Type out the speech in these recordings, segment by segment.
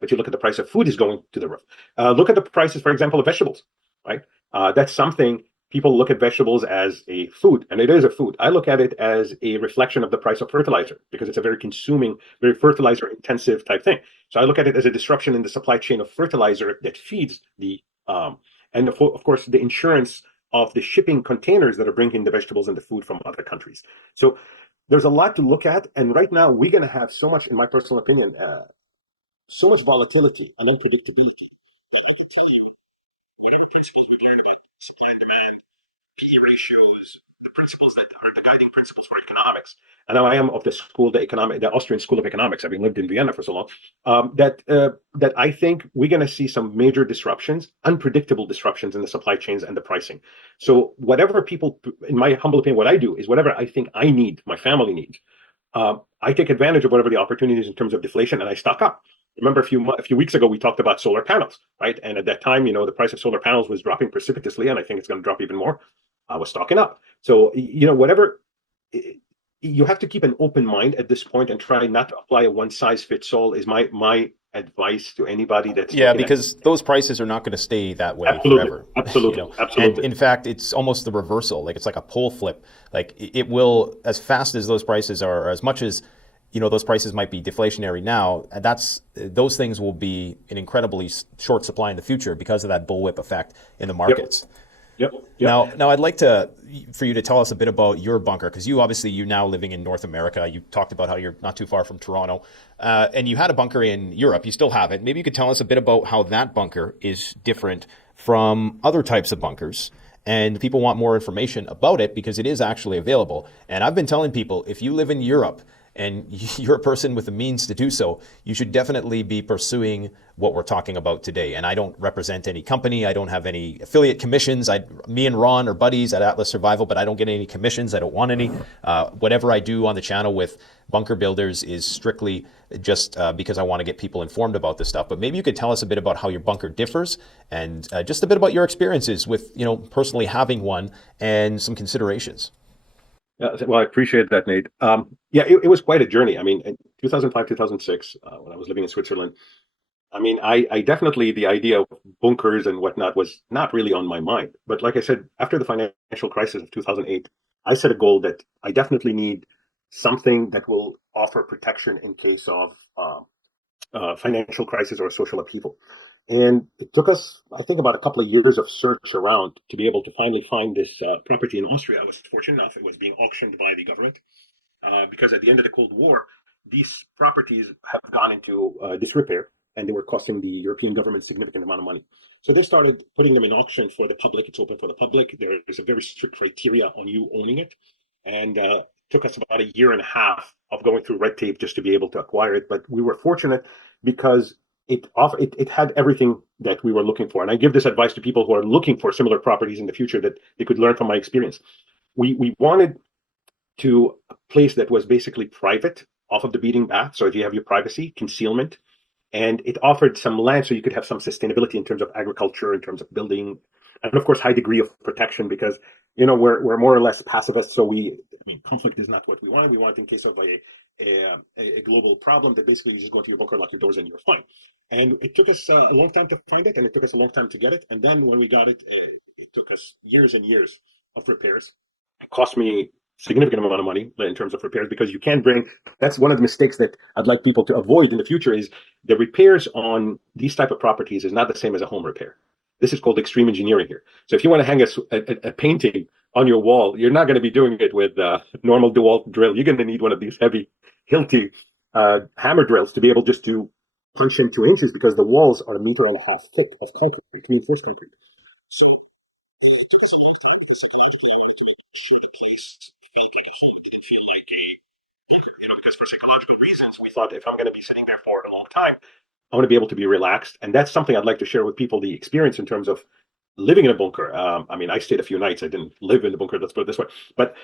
but you look at the price of food is going to the roof. Look at the prices, for example, of vegetables, right? That's something people look at vegetables as a food, and it is a food. I look at it as a reflection of the price of fertilizer because it's a very consuming, very fertilizer intensive type thing. So I look at it as a disruption in the supply chain of fertilizer that feeds and of course, the insurance of the shipping containers that are bringing the vegetables and the food from other countries. So there's a lot to look at. And right now, we're going to have so much, in my personal opinion, so much volatility and unpredictability that I can tell you whatever principles we've learned about supply and demand, PE ratios, the principles that are the guiding principles for economics. And now I am of the Austrian School of Economics, having lived in Vienna for so long, that I think we're going to see some major disruptions, unpredictable disruptions in the supply chains and the pricing. So whatever people, in my humble opinion, what I do is whatever I think I need, my family needs, I take advantage of whatever the opportunities in terms of deflation, and I stock up. Remember a few weeks ago we talked about solar panels, right? And at that time, the price of solar panels was dropping precipitously, and I think it's going to drop even more. I was stocking up. So whatever, you have to keep an open mind at this point and try not to apply a one size fits all. Is my advice to anybody that's because those prices are not going to stay that way forever. Absolutely, absolutely. And in fact, it's almost the reversal. Like it's like a pole flip. Like it will, as fast as those prices are, as much as those prices might be deflationary now, those things will be in incredibly short supply in the future because of that bullwhip effect in the markets. Yep. Now I'd like for you to tell us a bit about your bunker, because you're now living in North America. You talked about how you're not too far from Toronto, and you had a bunker in Europe. You still have it. Maybe you could tell us a bit about how that bunker is different from other types of bunkers. And people want more information about it because it is actually available. And I've been telling people, if you live in Europe and you're a person with the means to do so, you should definitely be pursuing what we're talking about today. And I don't represent any company. I don't have any affiliate commissions. Me and Ron are buddies at Atlas Survival, but I don't get any commissions. I don't want any. Whatever I do on the channel with bunker builders is strictly just because I want to get people informed about this stuff. But maybe you could tell us a bit about how your bunker differs and just a bit about your experiences with, personally having one and some considerations. Well, I appreciate that, Nate. It was quite a journey. I mean, in 2005, 2006, when I was living in Switzerland, I mean, I definitely, the idea of bunkers and whatnot was not really on my mind. But like I said, after the financial crisis of 2008, I set a goal that I definitely need something that will offer protection in case of financial crisis or social upheaval. And it took us, I think, about a couple of years of search around to be able to finally find this property in Austria. I was fortunate enough; it was being auctioned by the government because at the end of the Cold War, these properties have gone into disrepair, and they were costing the European government a significant amount of money. So they started putting them in auction for the public. It's open for the public. There is a very strict criteria on you owning it, and it took us about a year and a half of going through red tape just to be able to acquire it. But we were fortunate because it had everything that we were looking for. And I give this advice to people who are looking for similar properties in the future that they could learn from my experience. We wanted a place that was basically private, off of the beating path. So if you have your privacy, concealment, and it offered some land so you could have some sustainability in terms of agriculture, in terms of building, and of course, high degree of protection because, we're more or less pacifists. So conflict is not what we wanted. We wanted in case of a global problem that basically you just go into your bunker, lock your doors, and you're fine. And it took us a long time to find it, and it took us a long time to get it. And then when we got it, it took us years and years of repairs. It cost me significant amount of money in terms of repairs because you can't that's one of the mistakes that I'd like people to avoid in the future is the repairs on these type of properties is not the same as a home repair. This is called extreme engineering here. So if you want to hang a painting on your wall, you're not going to be doing it with normal DeWalt drill. You're going to need one of these heavy, hilty hammer drills to be able just to punch in 2 inches because the walls are 1.5 meters thick of concrete, reinforced concrete. So because for psychological reasons, we thought if I'm going to be sitting there for a long time, I want to be able to be relaxed. And that's something I'd like to share with people, the experience in terms of living in a bunker. I stayed a few nights. I didn't live in the bunker, let's put it this way. But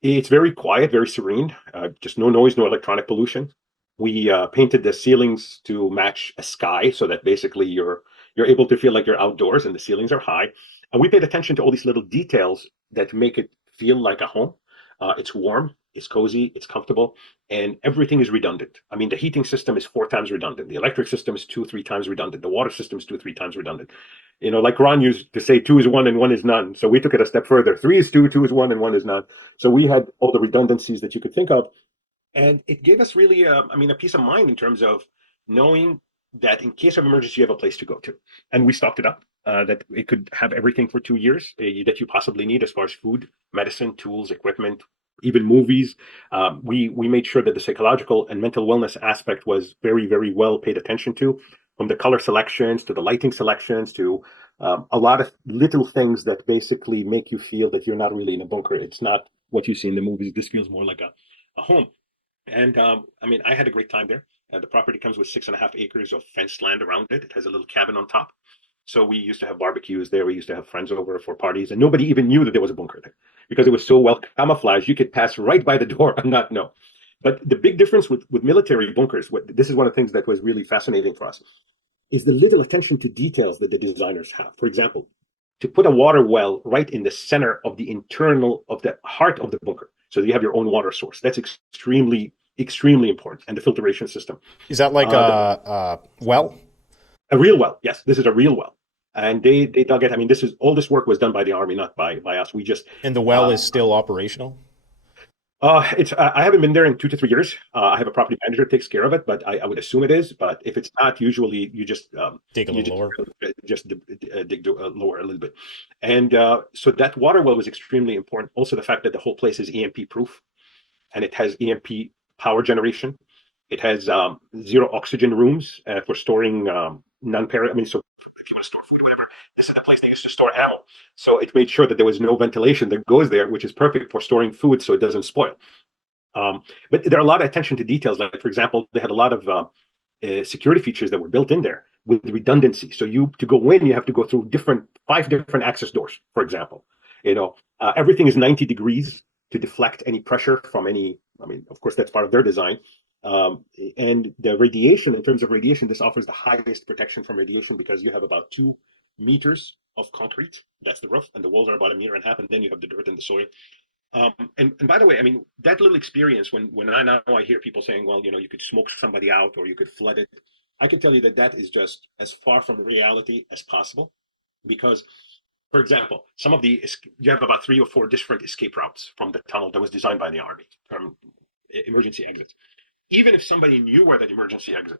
it's very quiet, very serene, just no noise, no electronic pollution. We painted the ceilings to match a sky so that basically you're able to feel like you're outdoors and the ceilings are high. And we paid attention to all these little details that make it feel like a home. It's warm. it's cozy, it's comfortable, and everything is redundant. I mean, the heating system is 4 times redundant. The electric system is 2, 3 times redundant. The water system is 2, 3 times redundant. Like Ron used to say, two is one and one is none. So we took it a step further. Three is two, two is one, and one is none. So we had all the redundancies that you could think of, and it gave us really, a peace of mind in terms of knowing that in case of emergency, you have a place to go to. And we stocked it up, that it could have everything for 2 years that you possibly need as far as food, medicine, tools, equipment, even movies. We made sure that the psychological and mental wellness aspect was very, very well paid attention to, from the color selections to the lighting selections to a lot of little things that basically make you feel that you're not really in a bunker. It's not what you see in the movies. This feels more like a home. And I had a great time there. The property comes with 6.5 acres of fenced land around it. It has a little cabin on top. So we used to have barbecues there. We used to have friends over for parties, and nobody even knew that there was a bunker there because it was so well camouflaged. You could pass right by the door and not know. But the big difference with military bunkers, this is one of the things that was really fascinating for us, is the little attention to details that the designers have. For example, to put a water well right in the center of the heart of the bunker, so that you have your own water source. That's extremely, extremely important. And the filtration system. Is that like a well? A real well. Yes, this is a real well. And they dug it. I mean, this work was done by the Army, not by us. We just And the well is still operational? it's I haven't been there in 2 to 3 years. I have a property manager that takes care of it, but I would assume it is. But if it's not, usually Dig a you little lower. just dig lower a little bit. And so that water well was extremely important. Also, the fact that the whole place is EMP proof, and it has EMP power generation. It has zero oxygen rooms for storing non-parent. I mean, so if you want to store food, whatever, this is the place they used to store ammo. So it made sure that there was no ventilation that goes there, which is perfect for storing food so it doesn't spoil. But there are a lot of attention to details. Like, for example, they had a lot of security features that were built in there with redundancy. So to go in, you have to go through 5 different access doors, for example. Everything is 90 degrees to deflect any pressure from any. I mean, of course, that's part of their design. And the radiation, in terms of radiation, this offers the highest protection from radiation because you have about 2 meters of concrete. That's the roof, and the walls are about 1.5 meters, and then you have the dirt and the soil. And by the way, I mean, that little experience, when I hear people saying, well, you could smoke somebody out or you could flood it, I can tell you that is just as far from reality as possible. Because, for example, you have about 3 or 4 different escape routes from the tunnel that was designed by the Army from emergency exits. Even if somebody knew where that emergency exit,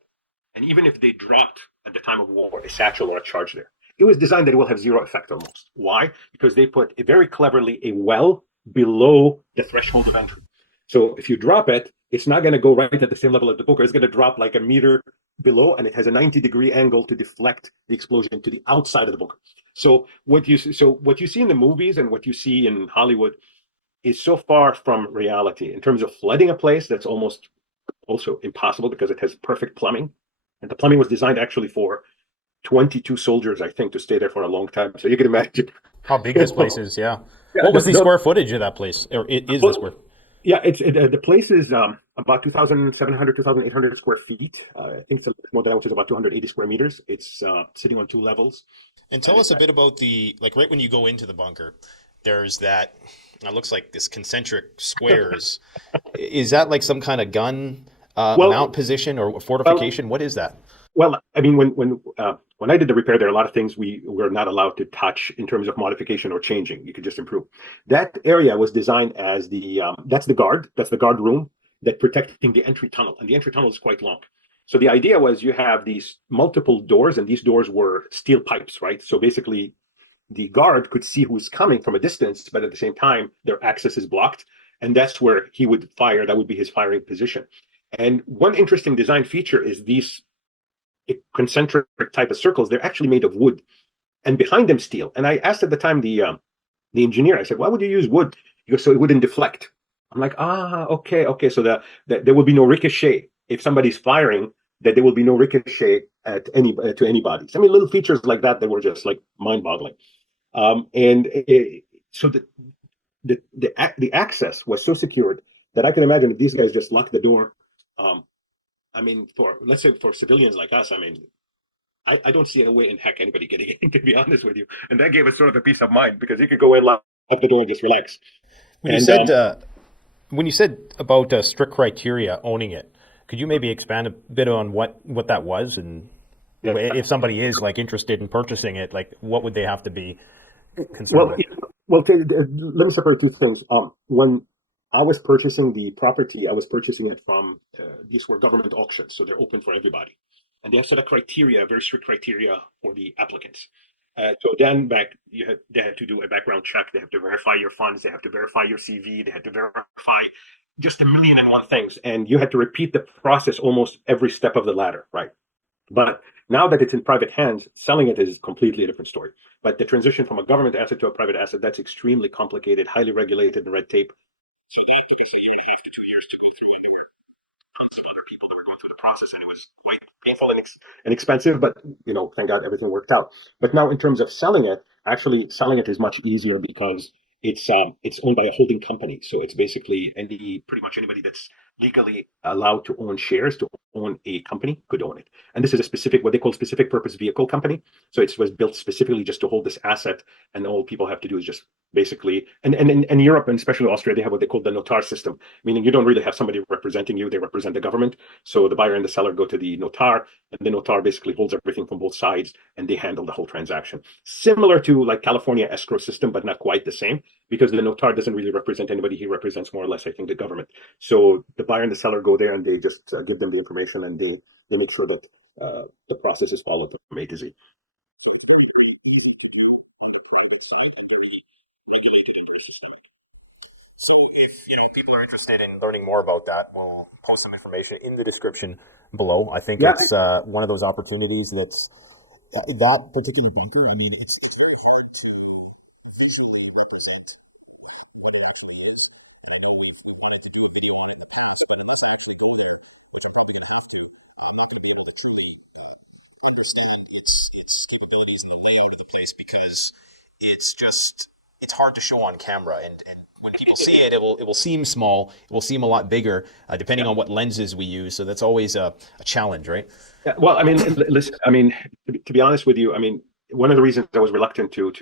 and even if they dropped at the time of war a satchel or a charge there, it was designed that it will have zero effect almost. Why? Because they put very cleverly a well below the threshold of entry. So if you drop it, it's not going to go right at the same level as the bunker. It's going to drop like a meter below, and it has a 90-degree angle to deflect the explosion to the outside of the bunker. So what you see in the movies and what you see in Hollywood is so far from reality in terms of flooding a place. That's almost also impossible because it has perfect plumbing, and the plumbing was designed actually for 22 soldiers, I think, to stay there for a long time. So you can imagine. How big this place is, yeah. Yeah, What was the square footage of that place? Or it is the well, square? yeah, the place is about 2,700, 2,800 square feet. I think it's a little bit more than that, which is about 280 square meters. It's sitting on 2 levels, And and tell it us a bit about like right when you go into the bunker, there's that, it looks like this concentric squares. Is that like some kind of gun mount well, position or well, fortification? What is that? Well, I mean, when I did the repair, there are a lot of things we were not allowed to touch in terms of modification or changing. You could just improve. That area was designed as that's the guard room that protecting the entry tunnel, and the entry tunnel is quite long. So the idea was you have these multiple doors, and these doors were steel pipes, right? So basically, the guard could see who's coming from a distance, but at the same time, their access is blocked, and that's where he would fire. That would be his firing position. And one interesting design feature is these concentric type of circles. They're actually made of wood, and behind them steel. And I asked at the time the engineer. I said, "Why would you use wood?" He goes, "So it wouldn't deflect." I'm like, okay, okay. So that there will be no ricochet if somebody's firing. That there will be no ricochet at to anybody. I mean, little features like that were just like mind-boggling. So the access was so secured that I can imagine if these guys just locked the door. Um, I mean, for let's say for civilians like us, I mean, I don't see a way in heck anybody getting in, to be honest with you. And that gave us sort of a peace of mind because you could go in, lock the door, and just relax. When you And said When you said about strict criteria owning it, could you maybe expand a bit on what that was, and Yeah. if somebody is like interested in purchasing it, like what would they have to be concerned Well, with? let me separate two things. When I was purchasing the property, I was purchasing it from these were government auctions, so they're open for everybody, and they have set a criteria, very strict criteria for the applicants. So then back, they had to do a background check. They have to verify your funds. They have to verify your CV. They had to verify just a million and one things, and you had to repeat the process almost every step of the ladder, right? But now that it's in private hands, selling it is completely a different story. But the transition from a government asset to a private asset, that's extremely complicated, highly regulated, and red tape. So that took us a year and a half to 2 years to go through, and there were tons of other people that were going through the process, and it was quite painful and expensive. But thank God everything worked out. But now, in terms of selling it, actually selling it is much easier because it's owned by a holding company. So it's basically pretty much anybody that's legally allowed to own shares to own a company could own it. And this is a specific, what they call specific purpose vehicle company. So it was built specifically just to hold this asset, and all people have to do is just basically, and in Europe and especially Austria, they have what they call the notar system, meaning you don't really have somebody representing you; they represent the government. So the buyer and the seller go to the notar, and the notar basically holds everything from both sides, and they handle the whole transaction. Similar to like California escrow system, but not quite the same because the notar doesn't really represent anybody; he represents more or less, I think, the government. So the buyer and the seller go there, and they just give them the information, and they make sure that the process is followed from A to Z. So if people are interested in learning more about that, we'll post some information in the description below. I think Yeah, it's one of those opportunities that's that particular bunker. I mean, its capabilities and the layout of the place because it's just it's hard to show on camera, and when people see it, it will seem small. It will seem a lot bigger, depending yeah. on what lenses we use. So that's always a challenge, right? Yeah, well, I mean, listen, I mean, to be honest with you, I mean, one of the reasons I was reluctant to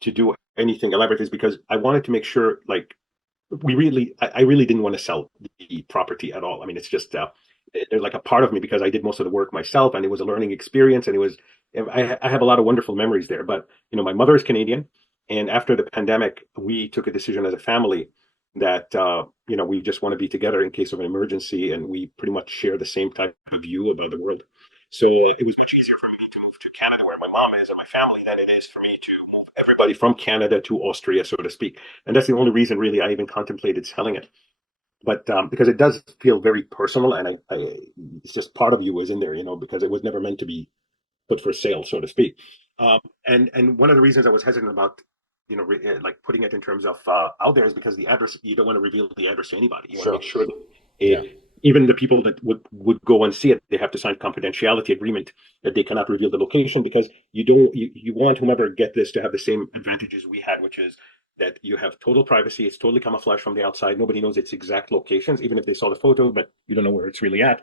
do anything elaborate is because I wanted to make sure, like, I really didn't want to sell the property at all. I mean, it's just there's like a part of me because I did most of the work myself, and it was a learning experience, and I have a lot of wonderful memories there. But my mother is Canadian, and after the pandemic, we took a decision as a family that we just want to be together in case of an emergency, and we pretty much share the same type of view about the world. So it was much easier for me to move to Canada, where my mom is, and my family, than it is for me to move everybody from Canada to Austria, so to speak. And that's the only reason, really, I even contemplated selling it. But because it does feel very personal, and it's just part of you is in there, because it was never meant to be put for sale, so to speak. And one of the reasons I was hesitant about, like putting it in terms of out there is because the address, you don't want to reveal the address to anybody. You want to Sure. make sure that Yeah. even the people that would go and see it, they have to sign confidentiality agreement that they cannot reveal the location because you want whomever get this to have the same advantages we had, which is that you have total privacy. It's totally camouflaged from the outside. Nobody knows its exact locations, even if they saw the photo, but you don't know where it's really at.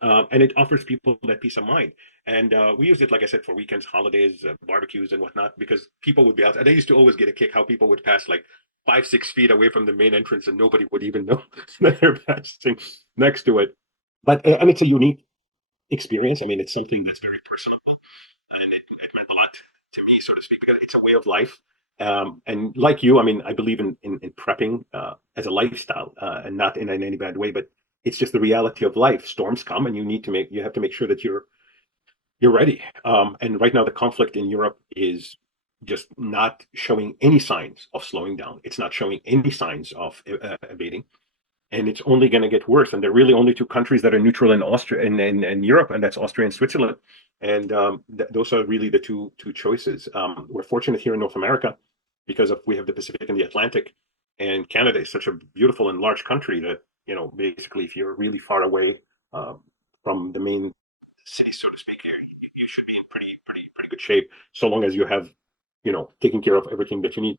And it offers people that peace of mind. And we used it, like I said, for weekends, holidays, barbecues, and whatnot, because people would be out. And I used to always get a kick how people would pass like 5, 6 feet away from the main entrance, and nobody would even know that they're passing next to it. But and it's a unique experience. I mean, it's something that's very personal, and it meant a lot to me, so to speak, because it's a way of life. And like you, I mean, I believe in prepping as a lifestyle, and not in any bad way, but it's just the reality of life. Storms come, and you have to make sure that you're ready. And right now, the conflict in Europe is just not showing any signs of slowing down. It's not showing any signs of abating, and it's only going to get worse. And there are really only two countries that are neutral in Austria and Europe, and that's Austria and Switzerland. And those are really the two choices. We're fortunate here in North America because we have the Pacific and the Atlantic, and Canada is such a beautiful and large country that basically if you're really far away from the main city, so to speak, you should be in pretty good shape so long as you have taken care of everything that you need.